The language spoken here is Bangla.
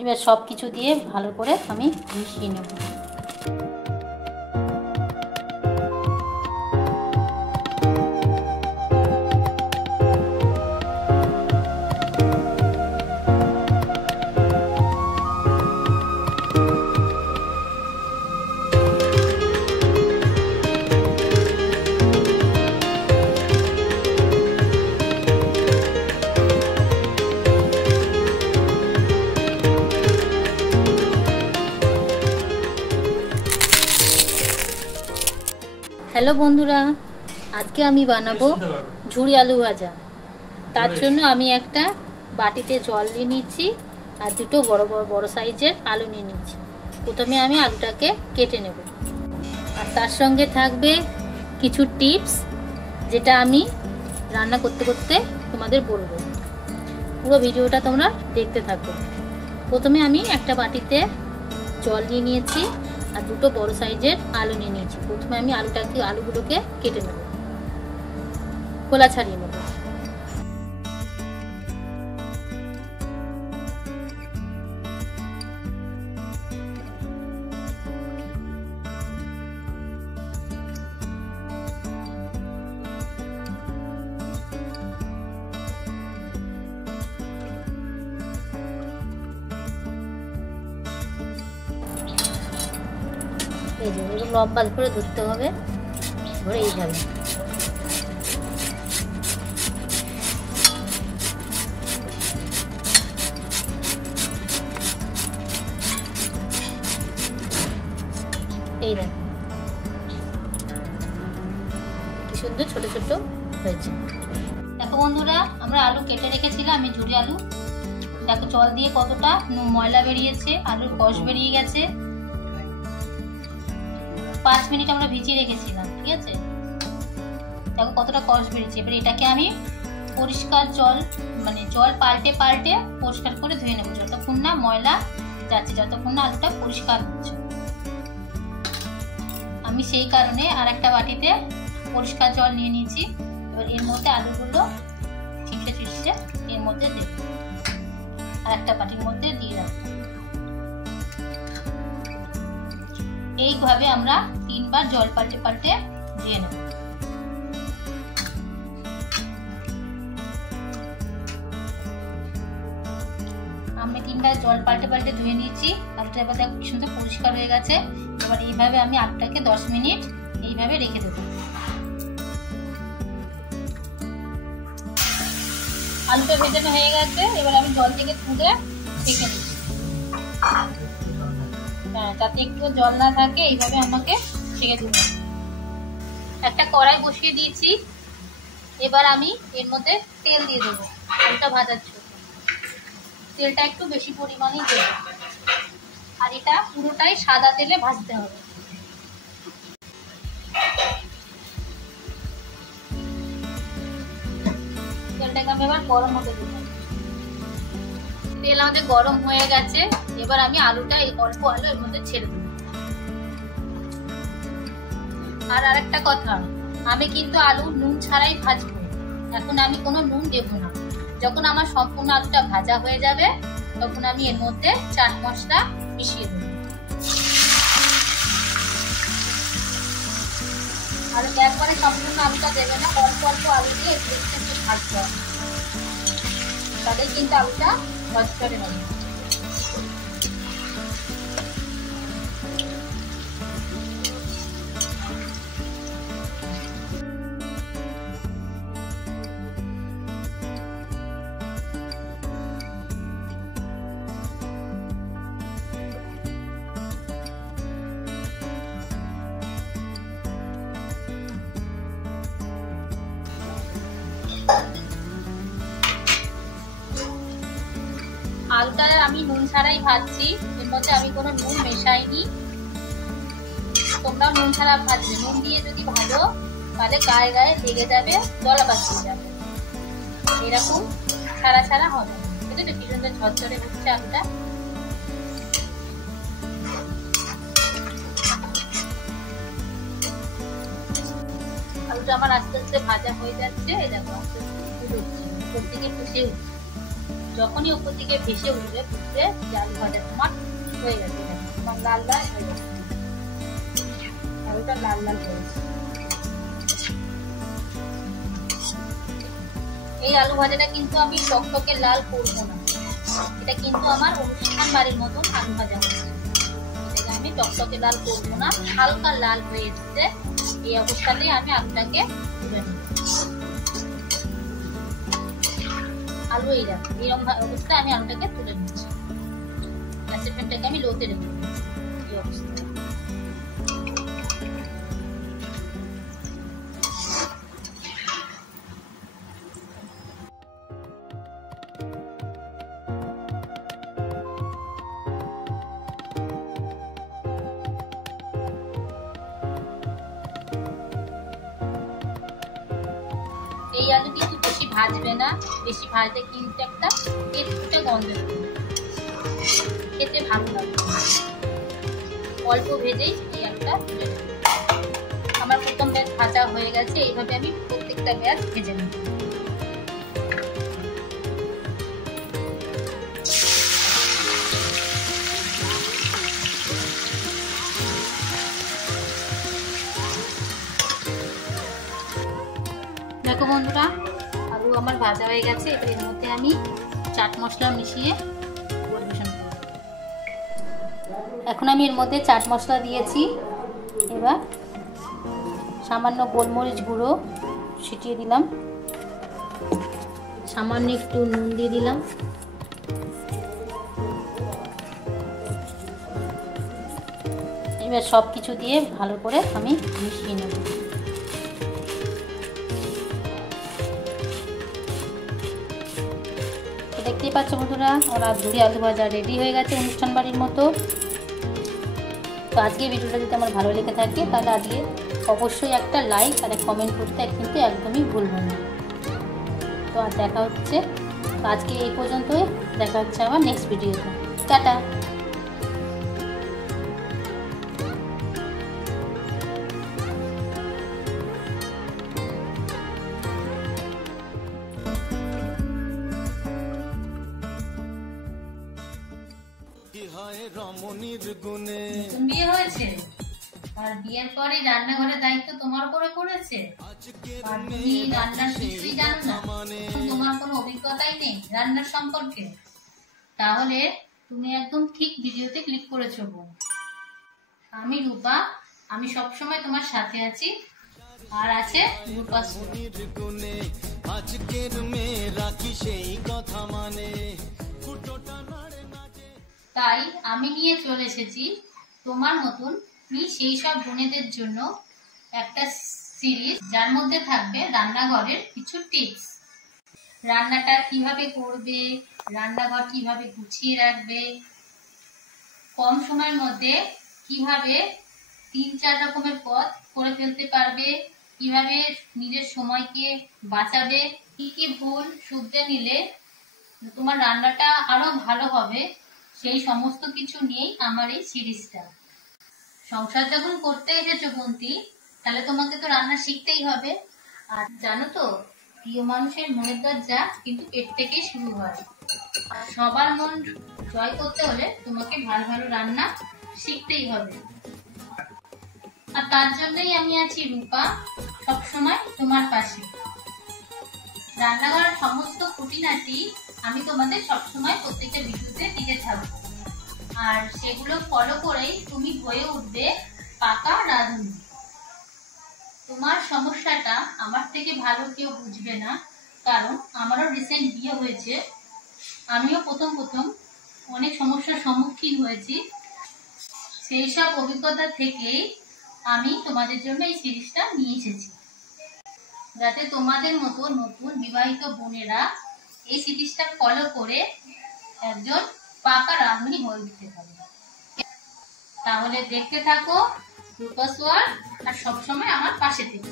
এবার সব কিছু দিয়ে ভালো করে আমি মিশিয়ে নেব। হ্যালো বন্ধুরা, আজকে আমি বানাবো ঝুড়ি আলু ভাজা। তার জন্য আমি একটা বাটিতে জল নিয়ে নিচ্ছি আর দুটো বড় সাইজের আলু নিয়ে নিচ্ছি। প্রথমে আমি আলুটাকে কেটে নেব, আর তার সঙ্গে থাকবে কিছু টিপস যেটা আমি রান্না করতে করতে তোমাদের বলবো। পুরো ভিডিওটা তোমরা দেখতে থাকো। প্রথমে আমি একটা বাটিতে জল নিয়ে নিয়েছি আর দুটো বড় সাইজের আলু নিয়ে নিয়েছি। প্রথমে আমি আলুগুলোকে কেটে নেব, খোলা ছাড়িয়ে নেব। এই যে এগুলো লম্বা করে ধরতে হবে, ধরে এইভাবে এই দেখ কি সুন্দর ছোট ছোট হয়েছে। দেখো বন্ধুরা, আমরা আলু কেটে রেখেছিলাম, আমি ঝুড়ি আলু। দেখো জল দিয়ে কতটা ময়লা বেরিয়েছে, আলুর কষ বেরিয়ে গেছে। 5 মিনিট আমরা ভিজিয়ে রেখেছিলাম, ঠিক আছে। দেখো কতটা কষ বেরিয়েছে। এবার এটাকে আমি পরিষ্কার জল, মানে জল পাল্টে পাল্টে পরিষ্কার করে ধুয়ে নেবো, যতক্ষণ না ময়লা যাচ্ছে, যতক্ষণ না আলুটা পরিষ্কার হচ্ছে। আমি সেই কারণে আর একটা বাটিতে পরিষ্কার জল নিয়ে নিয়েছি। এবার এর মধ্যে আলুগুলো ঠিকরে ঠিকরে এর মধ্যে দেব, আর একটা বাটির মধ্যে দিয়ে রাখবো। এইভাবে আমরা 3 বার জল পাল্টে পাল্টে ধুয়ে নেব। আমি 3 বার জল পাল্টে পাল্টে ধুয়ে নিয়েছি। আলুটা এবার দেখো কি সুন্দর পরিষ্কার হয়ে গেছে। এবার এইভাবে আমি আলুটাকে 10 মিনিট এইভাবে রেখে দেবো। আলুটা ভেজানো হয়ে গেছে, এবার আমি জল থেকে তুলে রেখে দিচ্ছি। হ্যাঁ, যাতে একটু জল না থাকে, এইভাবে আমাকে ছেঁকে দেবো। একটা কড়াই বসিয়ে দিয়েছি, এবার আমি এর মধ্যে তেল দিয়ে দেবো আলুটা ভাজার জন্য। তেলটা একটু বেশি পরিমাণে দেবো, আর এটা পুরোটাই সাদা তেলে ভাজতে হবে। তেলটাকে আমি এবার গরম হতে দেবো। তেল আমাদের গরম হয়ে গেছে, এবার আমি আলুটা, এই অল্প আলু এর মধ্যে ছেড়ে দেব। আর আরেকটা কথা, আমি কিন্তু আলু নুন ছাড়াই ভাজবো। এখন আমি কোনো নুন দেব না। যখন আমার সম্পূর্ণ আলুটা ভাজা হয়ে যাবে, তখন আমি এর মধ্যে চাট মশলা মিশিয়ে দেব। আর একবারে সম্পূর্ণ আলুটা দেবে না, অল্প অল্প আলু দিয়ে একটু একটু ভাজতে হবে, তাহলে কিন্তু আলুটা ঝরঝরে হবে। আলুটা আমি নুন ছাড়াই ভাজছি, এর মধ্যে আমি কোনো নুন মেশাইনি। তোমরা নুন ছাড়া ভাজবে, নুন দিয়ে যদি ভাজো তাহলে গায়ে গায়ে লেগে যাবে, দলা পাকিয়ে যাবে। এরকম ছাড়া ছাড়া হবে, ঠিক আছে। কি সুন্দর ঝরঝরে হচ্ছে আলুটা। আলুটা আমার আস্তে আস্তে ভাজা হয়ে যাচ্ছে, এই দেখো আস্তে আস্তে ফুল হচ্ছে, উপর থেকে ফুসে উঠছে। যখনই উপর দিকে ভেসে উঠবে বুঝবে যে আলু ভাজা তোমার হয়ে গেছে, তোমার লাল লাল হয়ে গেছে, আলুটা লাল লাল হয়েছে। এই আলু ভাজাটা কিন্তু আমি টকটকে লাল করবো না, এটা কিন্তু আমার অনুষ্ঠান বাড়ির মতন আলু ভাজা হচ্ছে। এটাকে আমি টকটকে লাল করবো না, হালকা লাল হয়ে এসেছে এই অবস্থাতেই আমি আলুটাকে তুলে নেব। আলু এইরকম অবস্থায় আমি আলুটাকে তুলে নিচ্ছি। গ্যাসের ফ্লেমটাকে আমি লোতে রেখে দিচ্ছি এই অবস্থায়। এই আলু কিন্তু বেশি ভাজবে না, বেশি ভাজলে কিন্তু একটা তেঁতুলে গন্ধ খেতে ভালো লাগবে। অল্প ভেজেই এই আলুটা তুলে নেব। আমার প্রথম ব্যাচ ভাজা হয়ে গেছে, এইভাবে আমি প্রত্যেকটা ব্যাচ ভেজে নেব। দেখো বন্ধুরা, আলু আমার ভাজা হয়ে গেছে। এবার এর মধ্যে আমি চাট মশলা মিশিয়ে পরিবেশন করব। এখন আমি এর মধ্যে চাট মশলা দিয়েছি। এবার সামান্য গোলমরিচ গুঁড়ো ছিটিয়ে দিলাম, সামান্য একটু নুন দিয়ে দিলাম, এবার সব কিছু দিয়ে ভালো করে আমি মিশিয়ে নেব। দেখতেই পাচ্ছ বন্ধুরা, আমার ঝুড়ি আলু ভাজা রেডি হয়ে গেছে অনুষ্ঠান বাড়ির মতো। তো আজকে ভিডিওটা যদি আমার ভালো লেগে থাকে তাহলে আজকে অবশ্যই একটা লাইক আর কমেন্ট করতে কিন্তু একদমই ভুলবেন না। তো আর দেখা হচ্ছে, তো আজকে এই পর্যন্তই, দেখা হচ্ছে আবার নেক্সট ভিডিওতে। টাটা। বিয়ে হয়েছে আর বিয়ের পরে রান্নাঘরের দায়িত্ব তোমার উপরে পড়েছে, আর তুমি রান্নার কিছুই জানো না, তোমার কোনো অভিজ্ঞতাই নেই রান্নার সম্পর্কে, তাহলে তুমি একদম ঠিক ভিডিওতে ক্লিক করেছো বোন। আমি রূপা, আমি সবসময় তোমার সাথে আছি, আর আছে রূপা। তাই আমি নিয়ে চলে এসেছি তোমার মতন সেই সব বোনেদের জন্য একটা সিরিজ, যার মধ্যে থাকবে রান্নাঘরের কিছু টিপস। রান্নাটা কিভাবে করবে, রান্নাঘর কিভাবে গুছিয়ে রাখবে, কম সময়ের মধ্যে কিভাবে 3-4 রকমের পদ করে ফেলতে পারবে, কিভাবে নিজের সময়কে বাঁচাবে, কি কি ভুল শুধরে নিলে তোমার রান্নাটা আরো ভালো হবে, সেই সমস্ত কিছু নিয়েই আমার এই সিরিজটা। সংসার যখন করতে এসেছো বন্তি, তাহলে তোমাকে তো রান্না শিখতেই হবে। আর জানো তো, প্রিয় মানুষের মনের দরজা কিন্তু পেট থেকেই শুরু হয়। আর সবার মন জয় করতে হলে তোমাকে ভালো ভালো রান্না শিখতেই হবে। আর তার জন্যই আমি আছি রূপা, সবসময় তোমার পাশে। রান্নাঘরের সমস্ত খুঁটিনাটি আমি তোমাদের সবসময় প্রত্যেকটা ভিডিওতে দিতে থাকবো, আর সেগুলো ফলো করেই তুমি হয়ে উঠবে পাকা রাঁধুনি। তোমার সমস্যাটা আমার থেকে ভালো কেউ বুঝবে না, কারণ আমারও রিসেন্ট বিয়ে হয়েছে, আমিও প্রথম অনেক সমস্যার সম্মুখীন হয়েছি। সেই সব অভিজ্ঞতা থেকেই আমি তোমাদের জন্য এই সিরিজটা নিয়ে এসেছি, যাতে তোমাদের মতো নতুন বিবাহিত বোনেরা এই সিরিজটা ফলো করে একজন পাকা রাঁধুনি হয়ে উঠতে পারে। তাহলে দেখতে থাকো রূপা সোয়ার, আর সবসময় আমার পাশে থেকে।